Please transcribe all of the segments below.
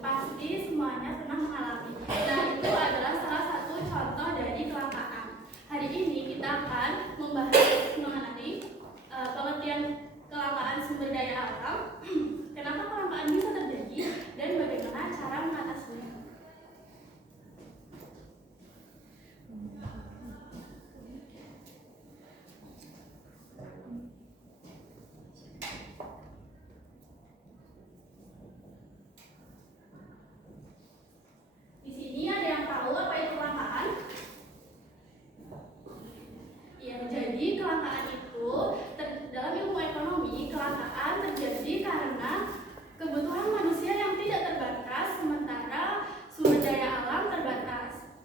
Pasti semuanya pernah mengalami. Nah, itu adalah salah satu contoh dari kelangkaan. Hari ini kita akan membahas mengenai pengertian kelangkaan sumber daya alam, kenapa kelangkaan bisa terjadi, dan bagaimana cara mengatasinya.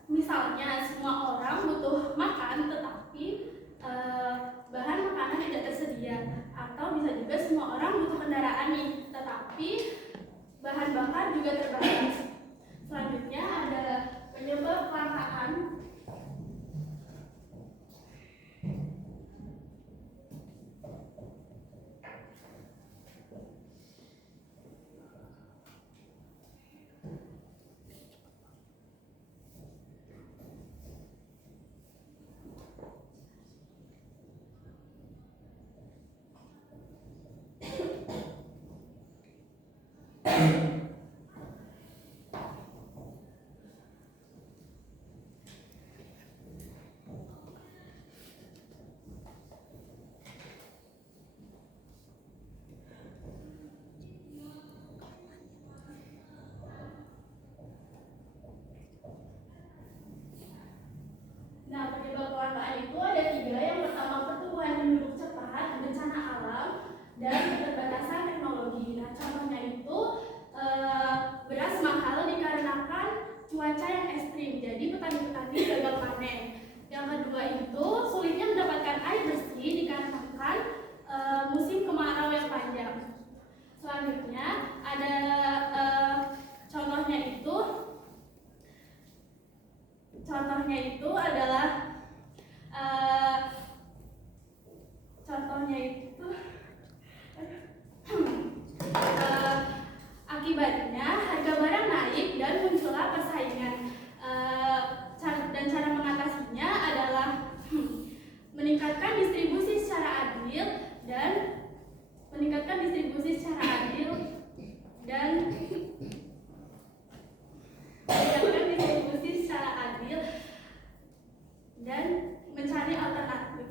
Misalnya, semua orang butuh makan, tetapi bahan makanan tidak tersedia. Atau bisa juga semua orang butuh kendaraan nih, tetapi bahan bakar juga terbatas. Selanjutnya ada penyebab kelangkaan. Nah, penyebab kelangkaan itu ada 3. Yang pertama, pertumbuhan penduduk cepat, bencana alam, dan keterbatasan teknologi. Nah, contohnya itu beras mahal dikarenakan cuaca yang ekstrim, jadi petani-petani gagal panen. Yang kedua itu sulitnya mendapatkan air bersih dikarenakan musim kemarau yang panjang. Selanjutnya ada contohnya itu adalah akibatnya harga barang naik dan muncullah persaingan. Cara mengatasinya adalah meningkatkan distribusi secara adil dan mencari alternatif.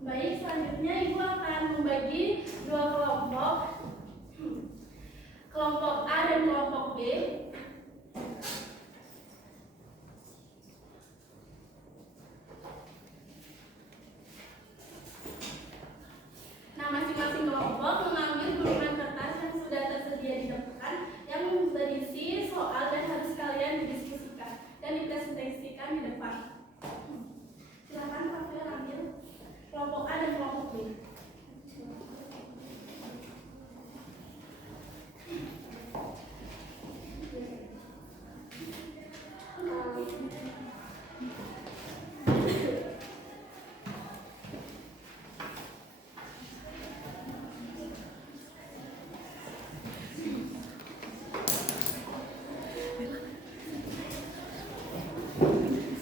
Baik, selanjutnya Ibu akan membagi 2 kelompok, kelompok A dan kelompok B. Nah, masing-masing kelompok mengambil gulungan kertas yang sudah tersedia di depan yang berisi soal dan harus kalian didiskusikan dan dipresentasikan di depan. Silakan Pak Fir ambil kelompok A dan kelompok B.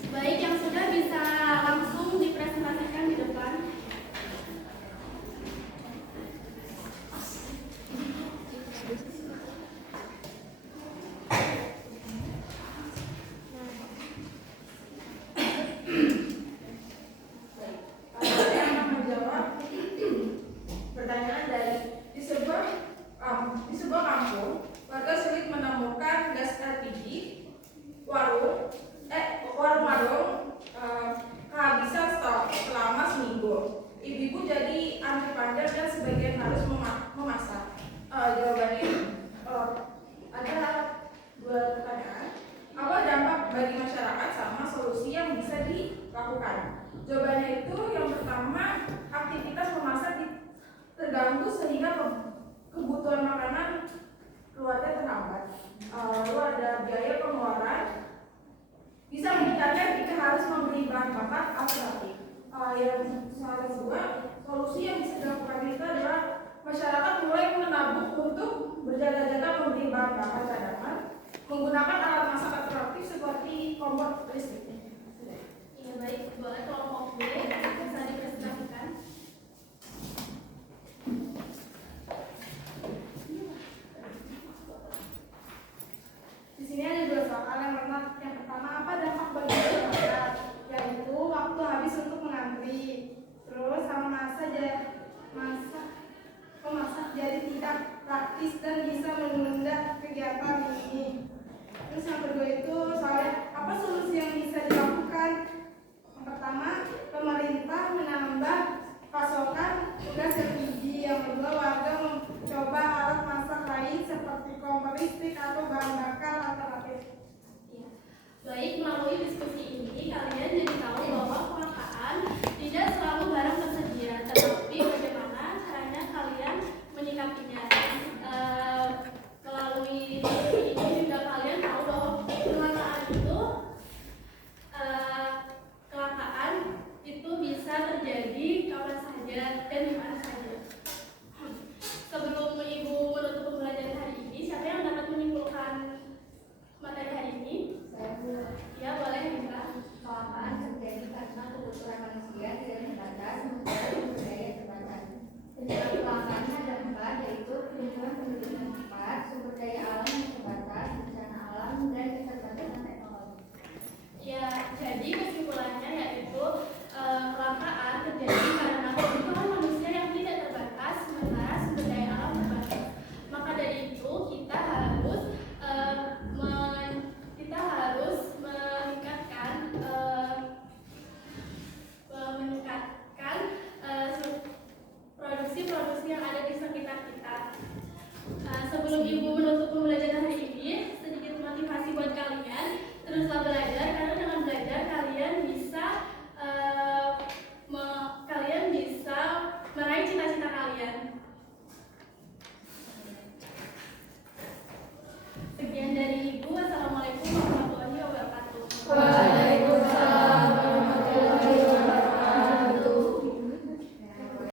Baik, yang sudah bisa langsung dipresentasikan di depan. Di sebuah kampung, warga sulit menemukan gas LPG. Warung-warung kehabisan stok selama seminggu. Ibu-ibu jadi antri panjang dan sebagian harus memasak. Jawabannya ada 2 pertanyaan. Apa dampak bagi masyarakat sama solusi yang bisa dilakukan? Jawabannya itu yang pertama, aktivitas memasak terganggu sehingga kebutuhan makanan keluarga terhambat. Lalu ada biaya pengeluaran, bisa meningkatkan jika harus membeli bahan bakar alternatif. Yang salah kedua, solusi yang bisa dilakukan itu adalah masyarakat mulai berjaga-jaga membeli bahan bakar cadangan, menggunakan alat masak alternatif seperti kompor listrik. Iya baik, boleh kalau